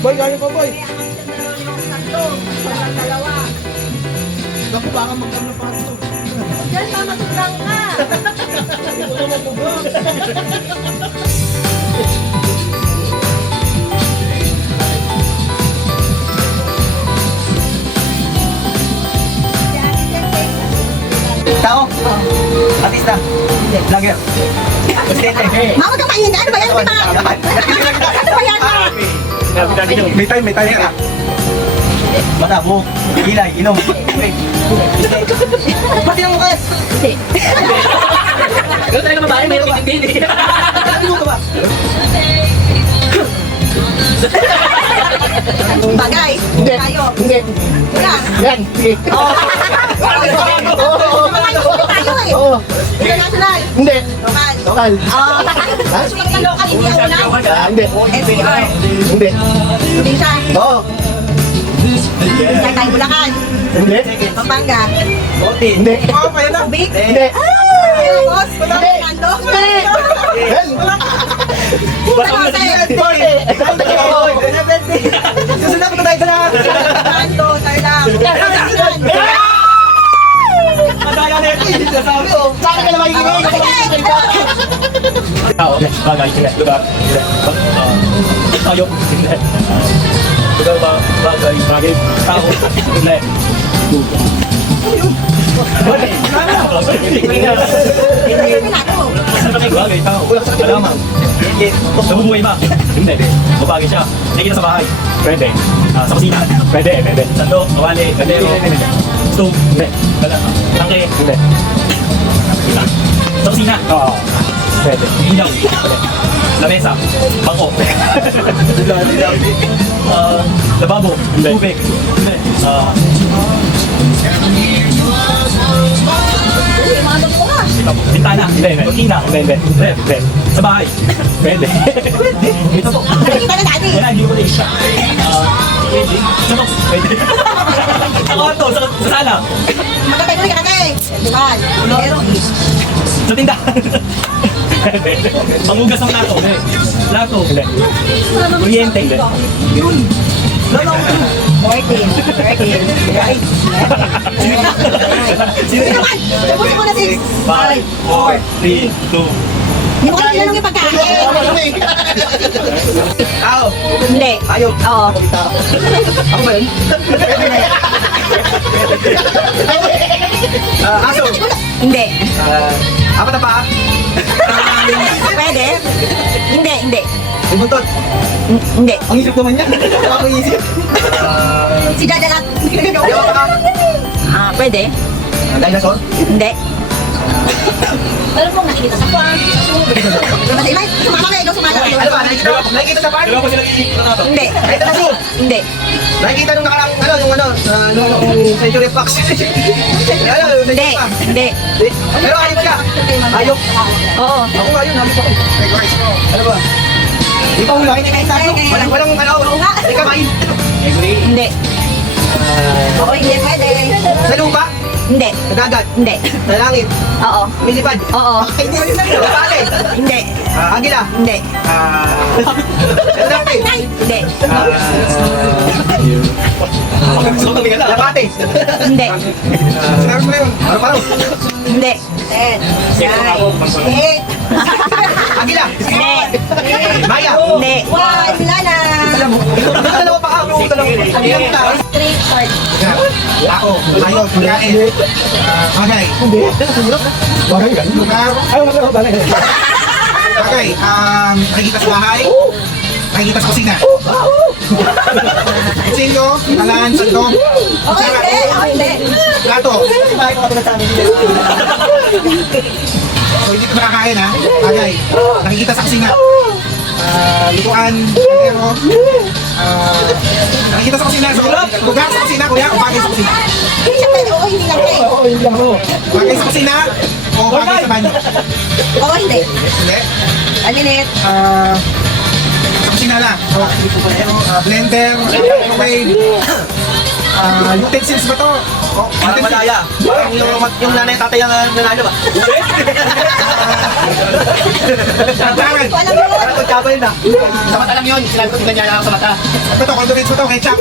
Boy, gano'n pa, boy? Dalawa. Naku, baka magkano pa ito. Diyan, mamatugang ka. Hindi ko naman pagod. Tao? Artista? Vlogger? Presidente? Mama kang mainit. Ano ba yan? Ano ba yan? May time ka. Mata, buhok, kilay, inom. Pati ng mukha. Pero talaga babae, mayroong hindi. Sabi mo ka ba? Bagay. Hindi. Tayo. Hindi. Wala. Yan. Sige. Oo. Tayo eh. Oo. International. Hindi. Lokal. Lokal. Gusto mo yung lokal, hindi ako lang. Hindi. NCR. Hindi. Probinsya. Oo. Diyan tayo Bulacan. Hindi. Pampanga. Hindi. Ubik. Hindi. Tapos. Nando. Yan. Susunod ko tayo na. Nando. Tarlac. Madaya na yun. Sasabi oh. Saan ka naman hihingi? Tao, bagay, hindi. Lugar, hindi. Tayo, hindi. Lugar ba, bagay, bagay. Tao, hindi. Bagay, tao. Alaman. Nabubuhay ba? Hindi. Mabagay siya. Nakikita sa bahay. Pwede. Sa kusina. Pwede. Sando, kawali, kaldero. Stove. Hindi. Tangke. Hindi. Sa kusina. Oo. Pwede. Ilaw. Pwede. Lamesa. Bangko. Lababo. Tubig. Hindi. Bintana. Hindi. Cortina. Hindi. Sa bahay. Pwede. Ito po. Nakikita na dati. Wala, hindi ko pwede. Pwede. Ito po. Pwede. Sa kwarto. Sa sala. Magkakaroon ka na eh. Diban. Pero Sa tindahan. Pangugas ng plato. Plato. Hindi. Kuryente. Hindi. yun. 14. Right. Sino naman? Tapos mo na 6. 5, 4, 3, 2. Hindi mo kasi tinanong yung pagkain. Tao. Hindi. Ayok. Oo. Ako ba yun? Aso. Hindi. Apat na paa. Pwede? Hindi. May buntot. Hindi. Ang isip naman niya. Wala akong isip. Si Jajalat. Yawa ka. Pwede? Dinosaur. Hindi. Pero kung nakikita sa farm, sa subo. Imay, sumama kayo, sumama kayo. Ano ba? Nakikita sa farm? Dalawa ko sila iikot na to. Hindi. Nakikita sa zoo? Hindi. Nakikita nung nakarang, nung Century Fox. Yung Hindi. Century Fox. Hindi. Pero ayok siya. Ayok. Oo. Ako nga yun, habis ako. Ano ba? Di pa hula, hindi kayo sa zoo. Walang hindi ka main. Hindi. Oo, hindi pwede. Sa lupa, Hindi. sa dagat, Hindi. sa langit, Oo. lumilipad. Oo. Sa pale, Hindi. agila, Hindi. lalaki, Hindi. labate. Hindi. Sinabi mo na yun, paro-paro. Hindi. 10. 8. Agila, Hindi. maya. Hindi. 1. Wala na. Alam mo, dalawa pa ako, agila mo ta. 3 part. Ako, ayok, kain. Bagay. Bagay ka. Lugar. Ay, bagay. Bagay. Nakikita sa bahay. Nakikita sa kusina. Kutsilyo, talan, sandok, Okay, hindi. Okay, hindi. plato. So, hindi ko makakain ha. Bagay. Nakikita sa kusina. Lutuan, pero nakikita sa kusina. So, lugar sa kusina, kuya, o bagay sa kusina. Hindi siya pwede. Oo, hindi lang kayo. Oo, hindi lang ako. Bagay sa kusina o bagay sa banyo. Oo, hindi. Hindi. Alilit. Sa kusina lang. Blender, microwave, Utensils ba to? Oh, Parang malaya. Parang yung nanay tatay ang nanalo ba? Tangan. Alam mo, Parang kutsaba yun ah. Sa mata lang yun. Sinabi ko tingnan niya lang sa mata. Ito to, condiments mo to, ketchup.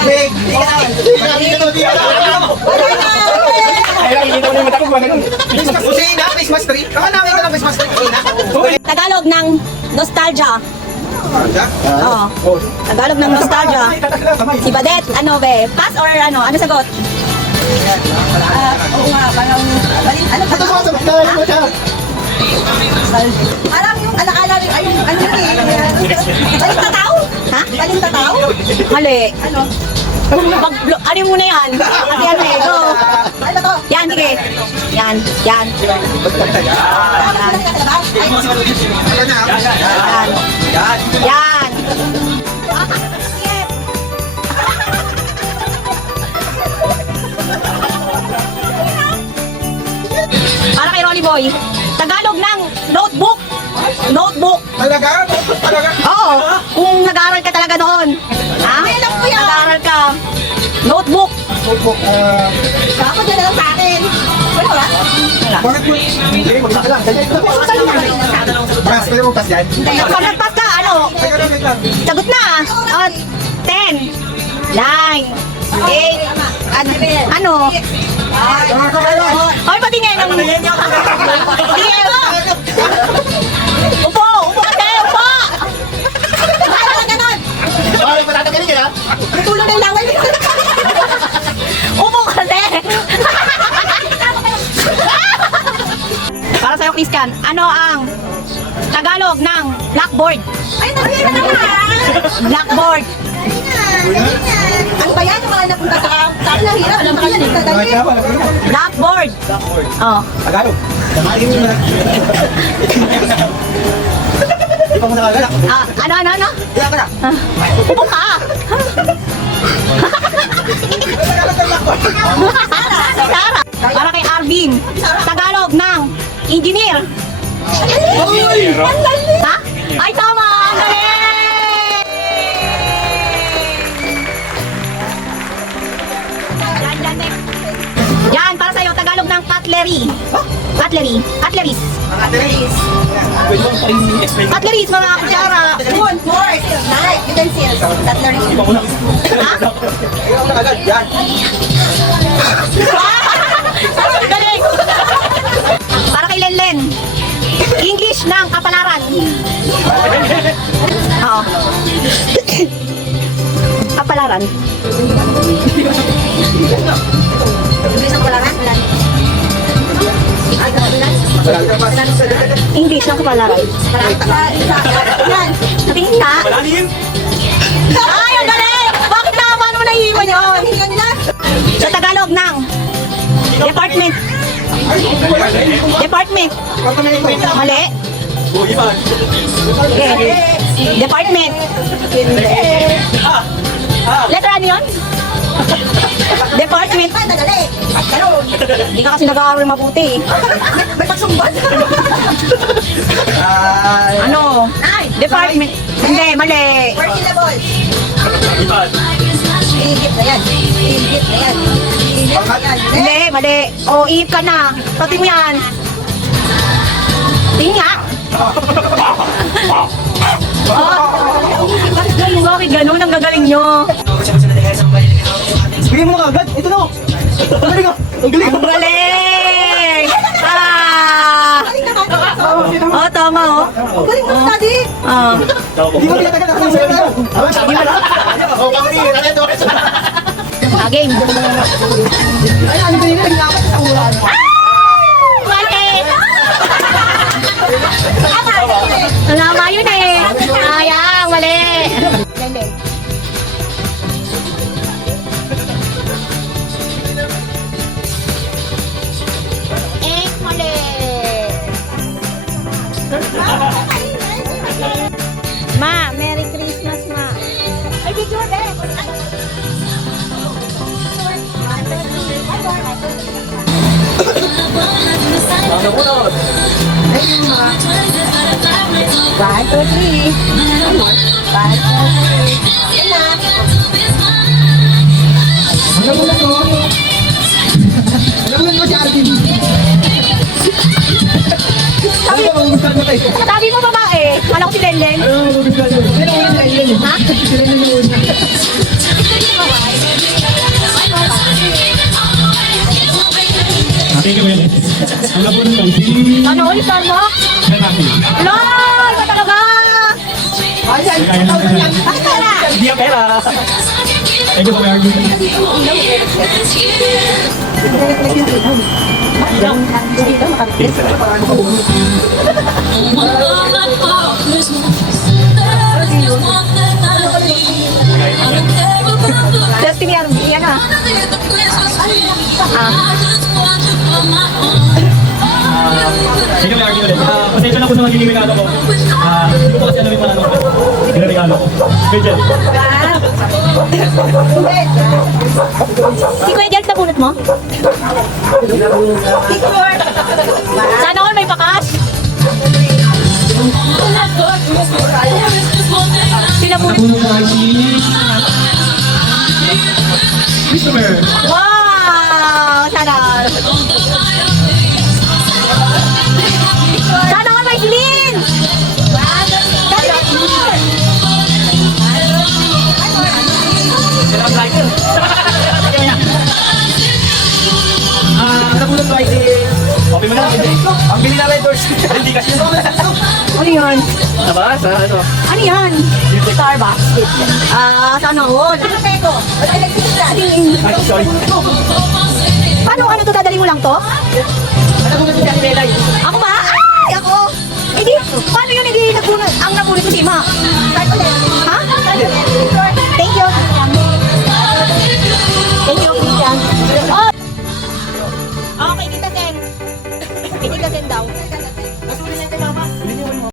Big. Ay, nakikita mo na yung mata ko. Ganun. Kusina, Christmas tree. Baka nakita ng Christmas tree. Kusina. Tagalog ng nostalgia. Oo. Tagalog ng nostalgia. Si Badet, ano be? Pass or ano? Ano sagot? Oo nga, parang... Ano ba? Parang yung alakala rin, ay, ano yun eh? Balintataw? Ha? Balintataw? Mali. Ano? Ano muna yan? Yan eh, go. Ano to? Yan, sige. Yan, yan. Ano na? Yan. Yan. Para kay Ronnie Boy, Tagalog ng notebook. Notebook. Talaga? Talaga? Oo, kung nag-aaral ka talaga noon. Ha? Alam ko yan. Nag-aaral ka. Notebook. Notebook. Ako dyan lang sa akin. Wala ba? Wala. Bakit mo? Hindi, magsak lang. Pass, pwede mo pass yan? Pag nagpas ka, ano? Teka lang, wait lang. Sagot na. 10, 9, 8, ano? Hoy, patingin ng... Patingin mo! Upo! Upo kasi! Upo! Ano na ganon? Ay, patatagalin ka na. Tulong ng laway. Upo kasi! Para sa'yo, Christian, ano ang Tagalog ng blackboard? Ay, nabiyan na naman! Blackboard! Ano ba yan? Yung mga napunta sa akin na hirap. Alam ba yan? Blackboard! Oh. Tagalog. Di pa mo nakagalak. Ano? Kaya ka na. Upo ka! Sara! Para kay Arvin, Tagalog ng engineer. Ha? Ay, tama! Ang galing! Yan, para sa'yo, Tagalog ng cutlery. Cutlery. Cutleries. Pwede mo pa-explain. Cutleries, mga kutsara. Spoon, fork, knife, utensils, cutlery. Ha? Ikaw na agad. Yan. Galing! Para kay Lenlen, English ng kapalaran. Oo. Kapalaran. English ng kapalaran? English ng kapalaran. Natingin ka? Malalim! Ay, ang galing! Bakit naman mo naiiwan yun? Sa Tagalog ng department. Department. Mali. Buhiman! Okay. Department. Letter ano yun? Department. Hindi ka kasi nag-aaral mabuti. May pagsumbat. Ano? Department. Hindi, mali. Where is the ball? Ipan! Ihigit na yan. Ihigit na yan. Ihigit na yan. Hindi, mali. O, ihip ka na. Pati mo yan. Tingin nga. Bakit ganun? Ang gagaling nyo. Bigyan mo na agad. Ito na. Ang galing ah. Ang galing. Ang galing! Oh, tama oh. Ang galing mo study. Hindi mo pinatagal ako ng sayo. Sabi mo na. O, kami ni Reneto. Game. Ay, ang galing na. Dapat sa ulan. Mali! Tama yun eh. Sayang, mali. Mali. Ma, Merry Christmas, ma. Ay, picture, be. One, two, three. One more. One, two, three. Yan na. Alam mo na to. Alam mo na to si Arvin. Ano ba magugustuhan mo tayo? Sabi mo babae. Kala ko si Lenlen. Ano ba magugustuhan mo? Sino una sila yun? Ha? Sila yun yung una. Thank you, Belen. Ang labo ng guys. Ano ulit Starbucks? LOL! Ba talaga? Bakit pera? Hindi ang pera. Thank you, Kuya Arvin. Destiny Army, yan ah. Thank you, Kuya Arvin ulit. Pasensya na po sa magiging regalo ko. Hindi ko kasi alam yung mga ano ko. Yung regalo ko. Virgil. Si Kuya Jels na bunot mo? Sana all may pakas. Pinabunot. Christopher. Wow! Sana all. Sana all may silin! Nabulot ba si... Okay mo na. Ang bili namin doors. Hindi kasi yun. Ano yan? Diba? Sa ano? Ano yan? Starbucks. Sana all. Ay, sorry. Paano to? Dadali mo lang to? Nabulot si Ate Melay. Ako ba? Ay, ako! Hindi, paano yun? Hindi nagbunot. Ang nabunot ko si Ima. Ha? Thank you. Thank you, Christian. Oh! Okay, Tita Sen. Tita Sen daw.